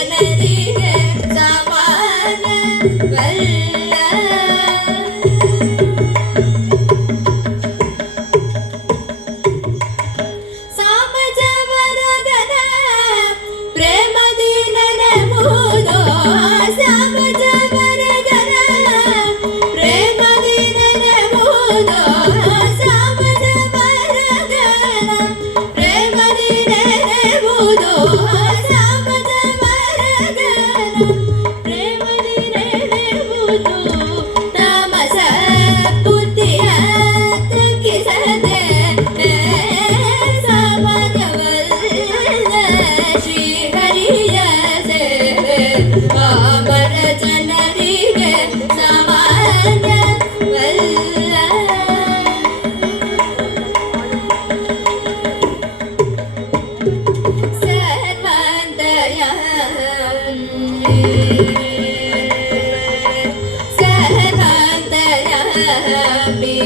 ಜನರಿಗೆ ಸಮಾನವಲ್ಲ. ಸಾಮಜವರಗನ ಪ್ರೇಮದಿ ನೆನೆವುದು, ಸಾಮಜವರಗನ ಪ್ರೇಮದಿ ನೆನೆವುದು, ಸಾಮಜವರಗನ ಪ್ರೇಮದಿ ನೆನೆವುದು, ಸಾಮಜವರಗನ ಪ್ರೇಮದಿ ನೆನೆವುದು. ತಾಮಸ ಬುದ್ಧಿಯ ತಗ್ಗಿಸದೆ ಸಾಮಾನ್ಯವಲ್ಲ ಶ್ರೀಹರಿಯ ಸೇವೆ ಪಾಮರ ಜನರಿಗೆ ಸಾಮಾನ್ಯವಲ್ಲ. ಸರ್ವಾಂತರ್ಯಾಮಿ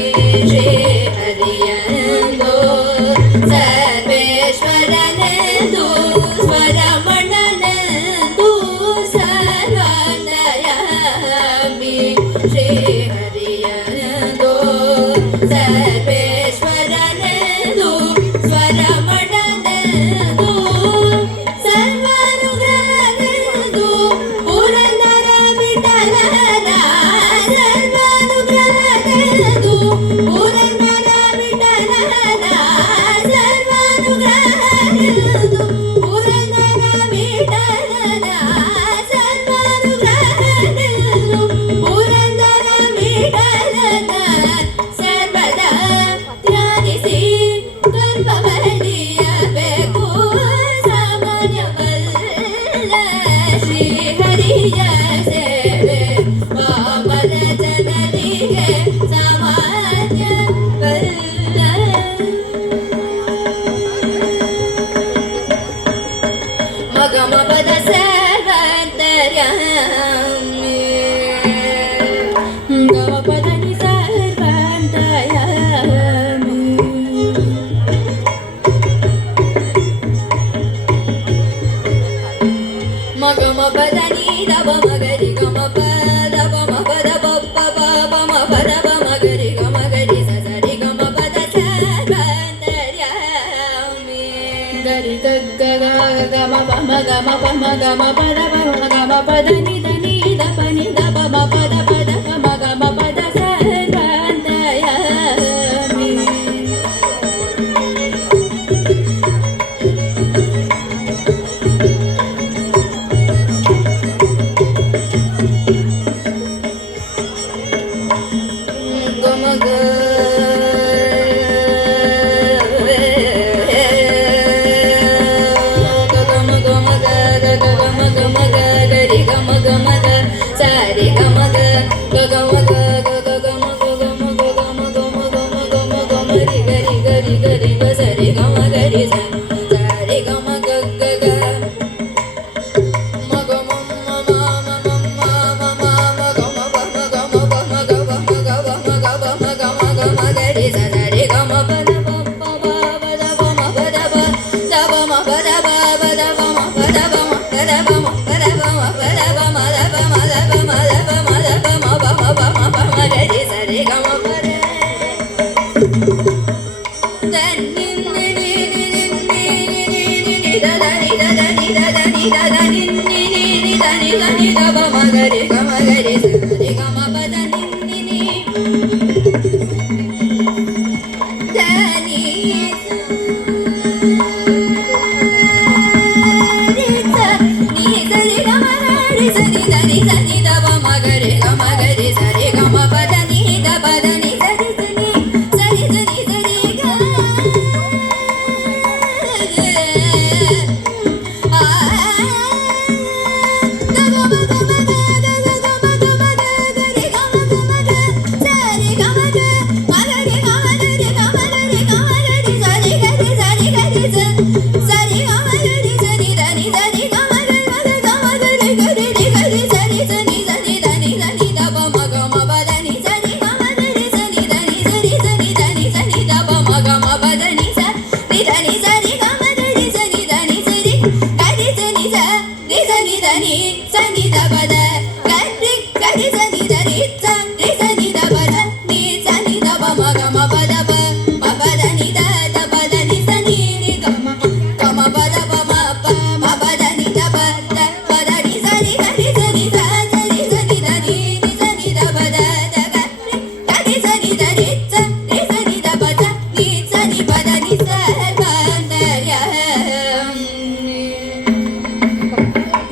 ಶ್ರೀಹರಿಯಂದು ಸರ್ವೇಶ್ವರನೆಂದು ಸ್ವರಮಣನೆಂದು ಸರ್ವಾಂತರ್ಯಾಮಿ ಶ್ರೀಹರಿಯಂದು ಸರ್ವೇಶ್ವರನೆಂದು ಸ್ವರಮಣನೆಂದು ಸರ್ವಾನುಗ್ರಹನೆಂದು ಪುರಂದರ ವಿಠಲನ ಸರ್ವಾನುಗ್ರಹನೆಂದು ಪುರಂದರ ವಿಠಲನ ಸರ್ವಾನುಗ್ರಹನೆಂದು ಪುರಂದರ ವಿಠಲನ ಸರ್ವಾನುಗ್ರಹನೆಂದು ಪುರಂದರ ವಿಠಲನ ಸರ್ವದಾ ಧ್ಯಾನಿಸಿ ಕಲ್ಪವಳಿಯಬೇಕು ಸಾಮಾನ್ಯವಲ್ಲ ಶ್ರೀಹರಿಯ ಸೇವೆ ಪಾಮರ ಜನರಿಗೆ ಸಾಮಾನ್ಯವಲ್ಲ. ಮಗಮ ಪದ ಸರ್ವಾಂತರ್ಯಾಮಿ ಗಮ ಪದ ನಿ ಸರ್ವಾಂತರ್ಯಾಮಿ ಮಗಮ ಪದ ನಿ ದಬ ಮಗರಿ ಗಮ ಪದ ಬಮ ಪದ ಬಪ್ಪ ಬಮ ಪದ ಬಮ ಗರಿ ಗಮ ಗರಿ ಸರಿ ಗಮ ಪದ ಸರ್ವಾಂತರ್ಯಾಮಿ ಗರಿ ತಗ್ಗ ಗಮ ಪಮ ಗಮ ಪಮ ಗಮ ಪದ ಬಮ ಗಮ ಪದ ನಿ ದ ನಿ ದ ಪ ನಿ ದ ಬಮ ಪದ ಪದ ಬಮ ಗಮ ಪದ ಸರ್ವಾಂತರ್ಯಾಮಿ. ಗಮ ಗ ಗಮ ಗಮ ಗ ಗಮ ಗಮ ಗ ಗರಿ ಗಮ ಗಮ ಗ ಸರಿ ಗಮ ಗ ಗಮ ಗ ಗಮ ಗಮ ಗಮ ಗಮ ಗಮ ಗಮ ಗಮ ರಿ ಗರಿ ಗರಿ ಗರಿ ಗ ಸರಿ ಗಮ ಗರಿ ಸರಿ ಗಮ ಗ ಗ ಗ ಮ ಗಮ ಮ ಮ ಮ ಮ ಮ ಮ ಗಮ ಗಮ ಗಮ ಗಮ ಗಮ ಗಮ ಗಮ ಗಮ ಗಮ ಗರಿ ಸರಿ ಗಮ ಪದ ಬಪ್ಪ ಪದ ಬಮ ಪದ ಬ ದಬ ಮ ಪದ ಬ ಪದ ಬಮ ಪದ ಬಮ ಪದ ಬಮ ಪದ ಬಮ ಪದ ಬಮ ದಬ ಮ ದಬ ಮ ದಬ ಮ ದಬ ಮ ಬಮ ಬಮ ಬಮ ಗರಿ ಸರಿ ಗಮ ಪದ ತನ್ನಿ ನಿ ನಿ ನಿ ನಿ ನಿ ನಿ ದ ದ ನಿ ದ ದ ನಿ ದ ದ ನಿ ದ ದ ನಿ ನಿ ನಿ ನಿ ದ ನಿ ದ ನಿ ದ ಬ ಮ ಗರಿ ಗಮ ಗರಿ ಸರಿ ಗಮ ಪದ ನಿ ನಿ ನಿ ದ ನಿ ನಿ ಸರಿ ಗಮ ಗರಿ ಸರಿ ದ ನಿ ದ ಬ ಮ ಗರಿ ಗಮ ಗರಿ ಸರಿ ಗಮ ಪದ ನಿ ದ ಪದ ನಿ ಸರಿ ಸರಿ ಸರಿ ಸರಿ ಗ ಆ ಗ ಗ ಮ ಗ ಮ ಗ ಗ ಗ ಗ ಮ ಗ ಮ ಗ ಗರಿ ಗಮ ಗಮ ಗ ಸರಿ ಗಮ ಗ ಮ ಗರಿ ಗಮ ಗರಿ ಗಮ ಗರಿ ಗಮ ಗರಿ ಸರಿ ಗರಿ ಸರಿ ಗರಿ ಸರಿ ಗಮ ಗರಿ ಸರಿ ದ ನಿ ಗಮ ಗ ಗ ಗ ಗ ಮ ಗರಿ ಗರಿ ಗರಿ ಸರಿ ಸರಿ ನಿ ದ ನಿ ಸ ನಿ ದ ಪದ